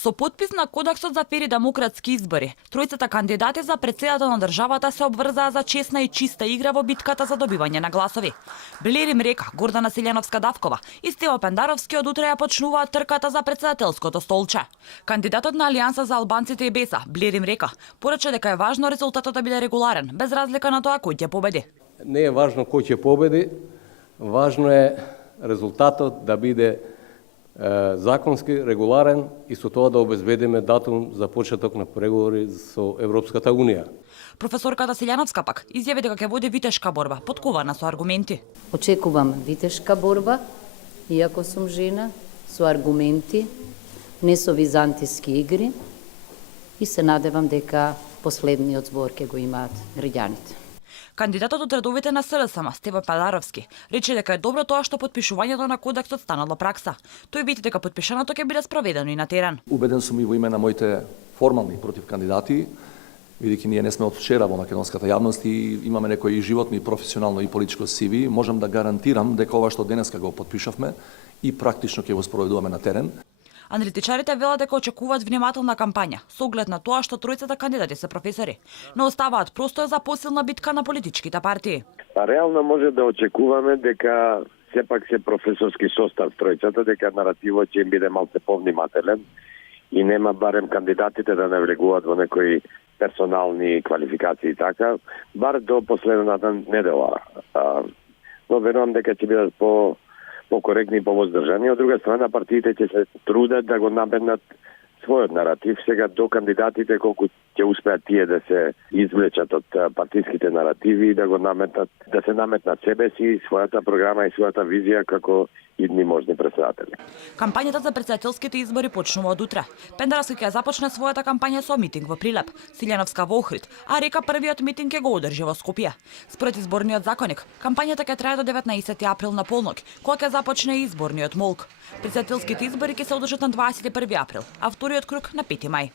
Со подпис на Кодексот за фери демократски избори, тројцата кандидати за претседател на државата се обврзаа за честна и чиста игра во битката за добивање на гласови. Блерим Река, Гордана Силјановска-Давкова и Стево Пендаровски од утре ја почнуваат трката за претседателското столче. Кандидатот на Алијанса за албанците и Беса, Блерим Река, порача дека е важно резултатот да биде регуларен, без разлика на тоа кој ќе победи. Не е важно кој ќе победи, важно е резултатот да биде законски, регуларен и со тоа да обезбедиме датум за почеток на преговори со Европската Унија. Професорката Силјановска пак изјави дека ќе води витешка борба, подкувана со аргументи. Очекувам витешка борба, иако сум жена, со аргументи, не со византиски игри и се надевам дека последниот збор ќе го имаат граѓаните. Кандидатот од редовите на СДСМ, Стево Пендаровски, рече дека е добро тоа што подпишувањето на кодексот станало пракса. Тој види дека подпишаното ќе биде спроведено и на терен. Убеден сум и во име на моите формални против кандидати, бидејќи ние не сме од вчера во македонската јавност и имаме некои животно и професионално и политичко CV, можам да гарантирам дека ова што денеска го подпишавме и практично ќе го спроведуваме на терен. Аналитичарите велат дека очекуваат внимателна кампања, со оглед на тоа што тројцата кандидати се професори, но оставаат простор за посилна битка на политичките партии. Реално може да очекуваме дека сепак се професорски состав тројцата, дека наративот ќе им биде малце повнимателен и нема барем кандидатите да не влегуваат во некои персонални квалификации и така, бар до последната недела. Но верувам дека ќе бидат покоректни и повоздржани. Од друга страна, партиите ќе се трудат да го наметнат својот наратив. Сега до кандидатите колку ќе успеат тие да се извлечат од партиските наративи и да го наметнат, да се наметнат себе си, својата програма и својата визија како идни можни претседатели. Кампањата за претседателските избори почнува од утре. Пендаровски ќе започне својата кампања со митинг во Прилеп, Силјановска во Охрид, а Река првиот митинг ќе го одржи во Скопје. Според изборниот законник, кампањата ќе трае до 19 април на полнок, кога ќе започне изборниот молк. Претседателските избори ќе се одржат на 21 април, а вториот круг на 5 мај.